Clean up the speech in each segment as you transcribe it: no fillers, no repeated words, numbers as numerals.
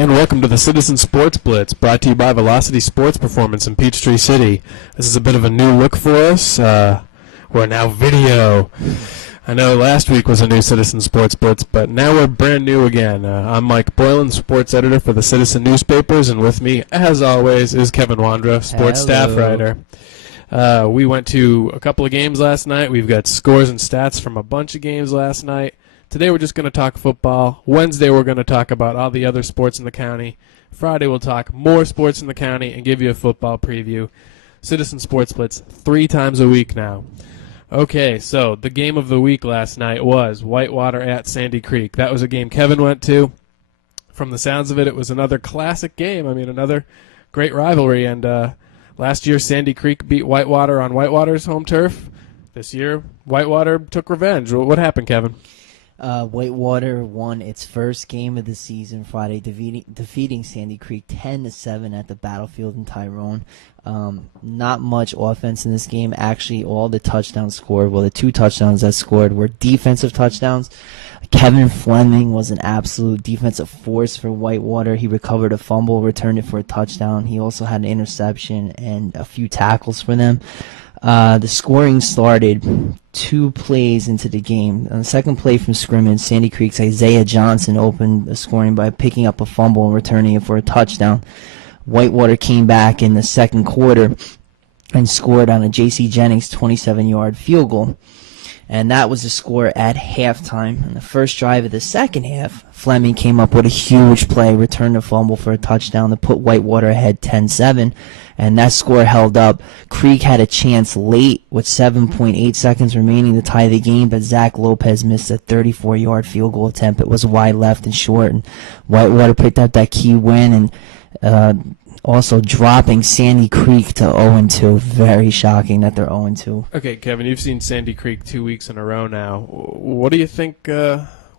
And welcome to the Citizen Sports Blitz, brought to you by Velocity Sports Performance in Peachtree City. This is a bit of a new look for us. We're now video. I know last week was a new Citizen Sports Blitz, but now we're brand new again. I'm Mike Boylan, sports editor for the Citizen newspapers, and with me, as always, is Kevin Wandra, sports staff writer. We went to a couple of games last night. We've got scores and stats from a bunch of games last night. Today we're just going to talk football. Wednesday we're going to talk about all the other sports in the county. Friday we'll talk more sports in the county and give you a football preview. Citizen Sports Blitz 3 times a week now. Okay, so the game of the week last night was Whitewater at Sandy Creek. That was a game Kevin went to. From the sounds of it, it was another classic game. I mean, another great rivalry. And last year Sandy Creek beat Whitewater on Whitewater's home turf. This year Whitewater took revenge. What happened, Kevin? Whitewater won its first game of the season Friday, defeating Sandy Creek 10-7 at the Battlefield in Tyrone. Not much offense in this game. Actually, all the touchdowns scored, well, the 2 touchdowns that scored were defensive touchdowns. Kevin Fleming was an absolute defensive force for Whitewater. He recovered a fumble, returned it for a touchdown. He also had an interception and a few tackles for them. The scoring started 2 plays into the game. On the second play from scrimmage, Sandy Creek's Isaiah Johnson opened the scoring by picking up a fumble and returning it for a touchdown. Whitewater came back in the second quarter and scored on a J.C. Jennings 27-yard field goal. And that was the score at halftime. In the first drive of the second half, Fleming came up with a huge play, returned the fumble for a touchdown to put Whitewater ahead 10-7, and that score held up. Creek had a chance late with 7.8 seconds remaining to tie the game, but Zach Lopez missed a 34-yard field goal attempt. It was wide left and short, and Whitewater picked up that key win, and also dropping Sandy Creek to 0-2. Very shocking that they're 0-2. Okay, Kevin, you've seen Sandy Creek 2 weeks in a row now. What do you think?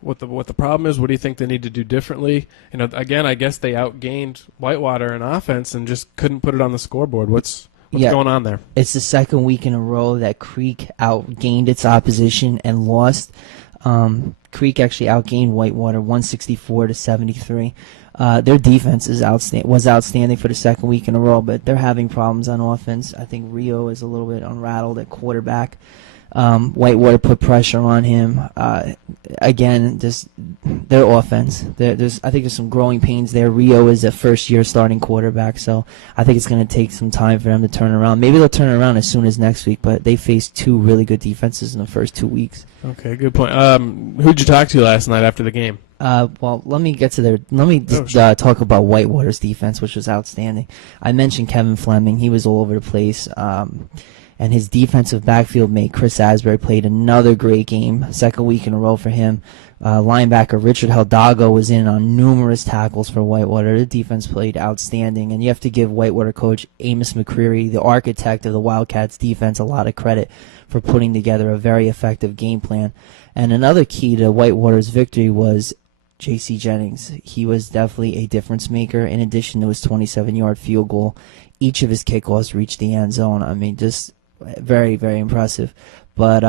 What the problem is? What do you think they need to do differently? You know, again, I guess they outgained Whitewater in offense and just couldn't put it on the scoreboard. What's going on there? It's the second week in a row that Creek outgained its opposition and lost. Creek actually outgained Whitewater 164-73. Their defense was outstanding for the second week in a row, but they're having problems on offense. I think Rio is a little bit unrattled at quarterback. Whitewater put pressure on him. Again, just their offense. I think there's some growing pains there. Rio is a first-year starting quarterback, so I think it's going to take some time for them to turn around. Maybe they'll turn around as soon as next week, but they faced 2 really good defenses in the first 2 weeks. Okay, good point. Who'd you talk to last night after the game? Well, let me talk about Whitewater's defense, which was outstanding. I mentioned Kevin Fleming. He was all over the place. And his defensive backfield mate, Chris Asbury, played another great game, second week in a row for him. Linebacker Richard Heldago was in on numerous tackles for Whitewater. The defense played outstanding, and you have to give Whitewater coach Amos McCreary, the architect of the Wildcats defense, a lot of credit for putting together a very effective game plan. And another key to Whitewater's victory was J.C. Jennings. He was definitely a difference maker. In addition to his 27-yard field goal, each of his kickoffs reached the end zone. I mean, just very, very impressive. But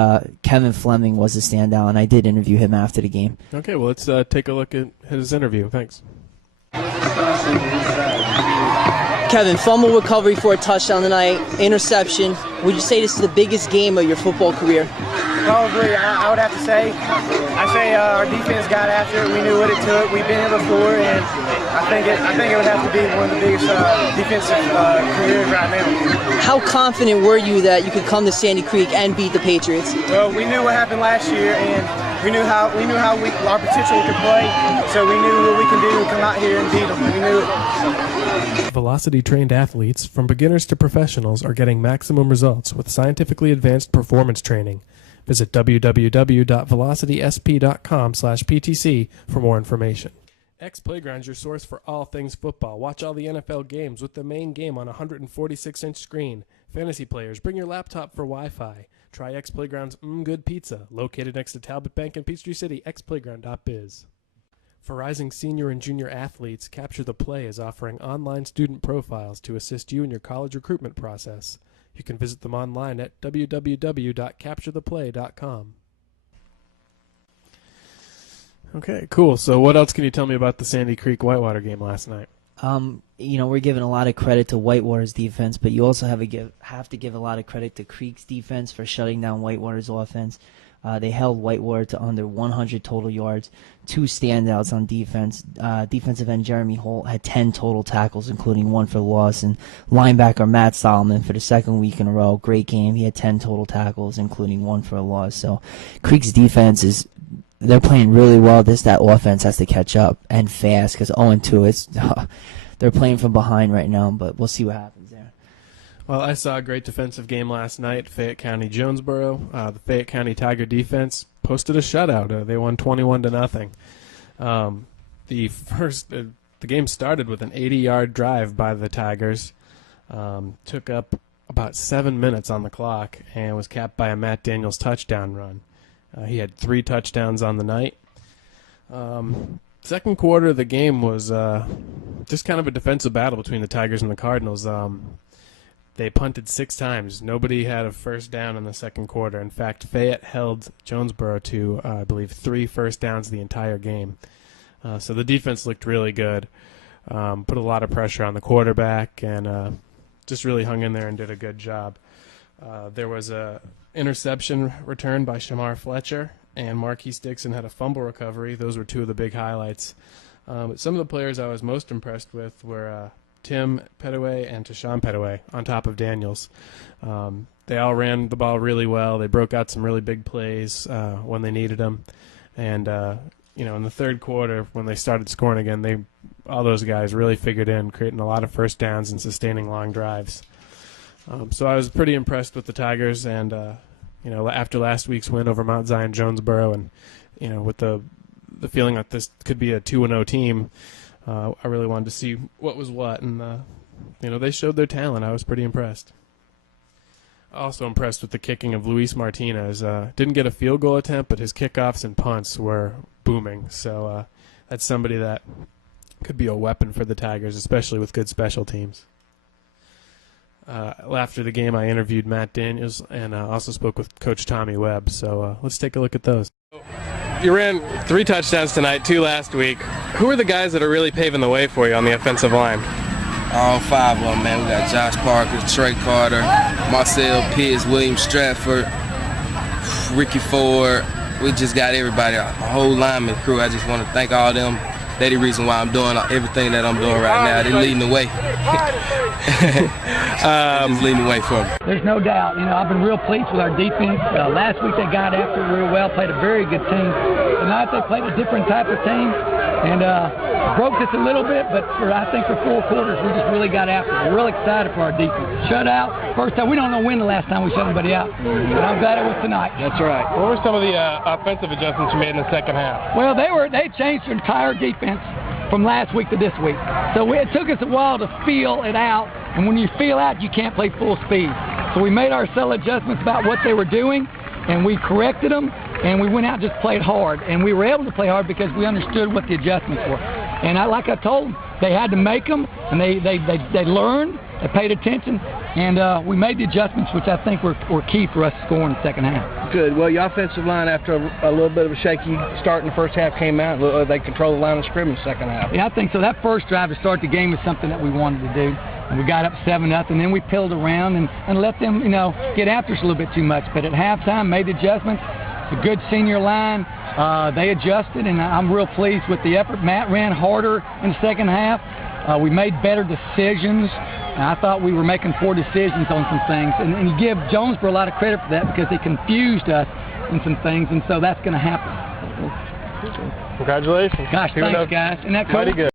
Kevin Fleming was a standout, and I did interview him after the game. Okay, well, let's take a look at his interview. Thanks. Kevin, fumble recovery for a touchdown tonight, interception. Would you say this is the biggest game of your football career? Probably, I would have to say. Our defense got after it. We knew what it took. We've been here before, and I think it would have to be one of the biggest defensive careers right now. How confident were you that you could come to Sandy Creek and beat the Patriots? Well, we knew what happened last year, and we knew how our potential could play. So we knew what we can do to come out here and beat them. We knew it. Velocity-trained athletes, from beginners to professionals, are getting maximum results with scientifically advanced performance training. Visit www.velocitysp.com/PTC for more information. X Playground's your source for all things football. Watch all the NFL games with the main game on a 146-inch screen. Fantasy players, bring your laptop for Wi-Fi. Try X Playground's Good Pizza, located next to Talbot Bank in Peachtree City, xplayground.biz. For rising senior and junior athletes, Capture the Play is offering online student profiles to assist you in your college recruitment process. You can visit them online at www.capturetheplay.com. Okay, cool. So what else can you tell me about the Sandy Creek Whitewater game last night? We're giving a lot of credit to Whitewater's defense, but you also have to give a lot of credit to Creek's defense for shutting down Whitewater's offense. They held Whitewater to under 100 total yards. 2 standouts on defense. Defensive end Jeremy Holt had 10 total tackles, including 1 for loss. And linebacker Matt Solomon, for the second week in a row, great game. He had 10 total tackles, including 1 for a loss. So Creek's defense they're playing really well. That offense has to catch up, and fast, because 0-2, they're playing from behind right now, but we'll see what happens there. Well, I saw a great defensive game last night, Fayette County Jonesboro. The Fayette County Tiger defense posted a shutout. They won 21-0. The game started with an 80-yard drive by the Tigers. Took up about 7 minutes on the clock and was capped by a Matt Daniels touchdown run. He had 3 touchdowns on the night. Second quarter of the game was just kind of a defensive battle between the Tigers and the Cardinals. They punted 6 times. Nobody had a first down in the second quarter. In fact, Fayette held Jonesboro to, I believe, 3 first downs the entire game. So the defense looked really good. Put a lot of pressure on the quarterback and just really hung in there and did a good job. There was a interception return by Shamar Fletcher, and Marquise Dixon had a fumble recovery. Those were 2 of the big highlights. But some of the players I was most impressed with were Tim Petaway and Tashawn Petaway on top of Daniels. They all ran the ball really well. They broke out some really big plays when they needed them. And, in the third quarter, when they started scoring again, all those guys really figured in, creating a lot of first downs and sustaining long drives. So I was pretty impressed with the Tigers, and after last week's win over Mount Zion Jonesboro, and with the feeling that this could be a 2-0 team, I really wanted to see what was what, and they showed their talent. I was pretty impressed. Also impressed with the kicking of Luis Martinez. Didn't get a field goal attempt, but his kickoffs and punts were booming. So that's somebody that could be a weapon for the Tigers, especially with good special teams. After the game, I interviewed Matt Daniels and also spoke with Coach Tommy Webb. So let's take a look at those. You ran 3 touchdowns tonight, 2 last week. Who are the guys that are really paving the way for you on the offensive line? All 5 of them, man. We got Josh Parker, Trey Carter, Marcel Pitts, William Stratford, Ricky Ford. We just got everybody, a whole lineman crew. I just want to thank all of them. They're the reason why I'm doing everything that I'm doing right now. They're leading the way. Just leading the way for me. There's no doubt. I've been real pleased with our defense. Last week they got after it real well, played a very good team. Tonight they played a different type of team and broke us a little bit, but I think for 4 quarters we just really got after it. We're real excited for our defense. Shutout, first time. We don't know when the last time we shut anybody out, but I'm glad it was tonight. That's right. What were some of the offensive adjustments you made in the second half? Well, they changed their entire defense from last week to this week. So it took us a while to feel it out, and when you feel out, you can't play full speed. So we made our subtle adjustments about what they were doing, and we corrected them, and we went out and just played hard. And we were able to play hard because we understood what the adjustments were. And like I told them, they had to make them, and they learned, they paid attention, and we made the adjustments, which I think were key for us to score in the second half. Good. Well, your offensive line, after a little bit of a shaky start in the first half, came out. They controlled the line of scrimmage in the second half. Yeah, I think so. That first drive to start the game was something that we wanted to do. And we got up 7-0, and then we pilled around and let them, get after us a little bit too much. But at halftime, made the adjustments. It's a good senior line. They adjusted, and I'm real pleased with the effort. Matt ran harder in the second half. We made better decisions. And I thought we were making poor decisions on some things. And you give Jonesboro a lot of credit for that because they confused us in some things, and so that's going to happen. Congratulations. Gosh, thanks, guys. Isn't that cool? Mighty good.